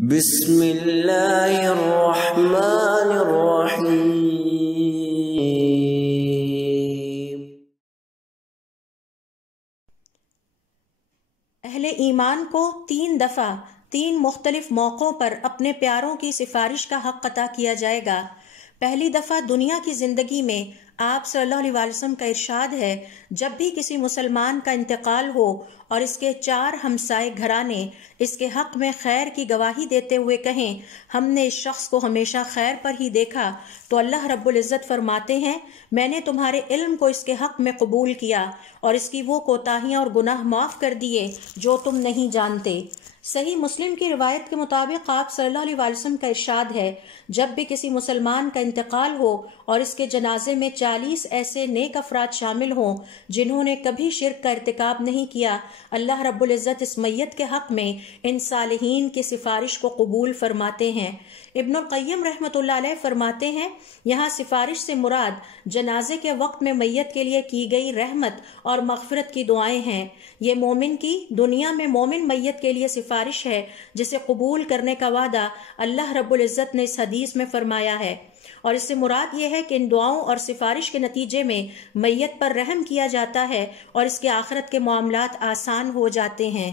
بسم اللہ الرحمن الرحیم۔ اہل ایمان کو 3 دفعہ 3 مختلف موقعوں پر اپنے پیاروں کی سفارش کا حق عطا کیا جائے گا۔ پہلی دفعہ دنیا کی زندگی میں آپ صلی اللہ علیہ وسلم کا ارشاد ہے، جب بھی کسی مسلمان کا انتقال ہو اور اس کے 4 ہمسائے گھرانے اس کے حق میں خیر کی گواہی دیتے ہوئے کہیں ہم نے اس شخص کو ہمیشہ خیر پر ہی دیکھا، تو اللہ رب العزت فرماتے ہیں میں نے تمہارے علم کو اس کے حق میں قبول کیا اور اس کی وہ کوتاہیاں اور گناہ معاف کر دیے جو تم نہیں جانتے۔ صحیح مسلم کی روایت کے مطابق آپ صلی اللہ علیہ وسلم کا ارشاد ہے، جب بھی کسی مسلمان کا انتقال ہو اور اس کے جنازے میں 40 ایسے نیک افراد شامل ہوں جنہوں نے کبھی شرک کا ارتکاب نہیں کیا، اللہ رب العزت اس میت کے حق میں ان صالحین کی سفارش کو قبول فرماتے ہیں۔ ابن القیم رحمۃ اللہ علیہ فرماتے ہیں یہاں سفارش سے مراد جنازے کے وقت میں میت کے لیے کی گئی رحمت اور مغفرت کی دعائیں ہیں۔ یہ مومن کی دنیا میں مومن میت کے لیے سفارش ہے جسے قبول کرنے کا وعدہ اللہ رب العزت نے اس حدیث میں فرمایا ہے، اور اس سے مراد یہ ہے کہ ان دعاؤں اور سفارش کے نتیجے میں میت پر رحم کیا جاتا ہے اور اس کے آخرت کے معاملات آسان ہو جاتے ہیں۔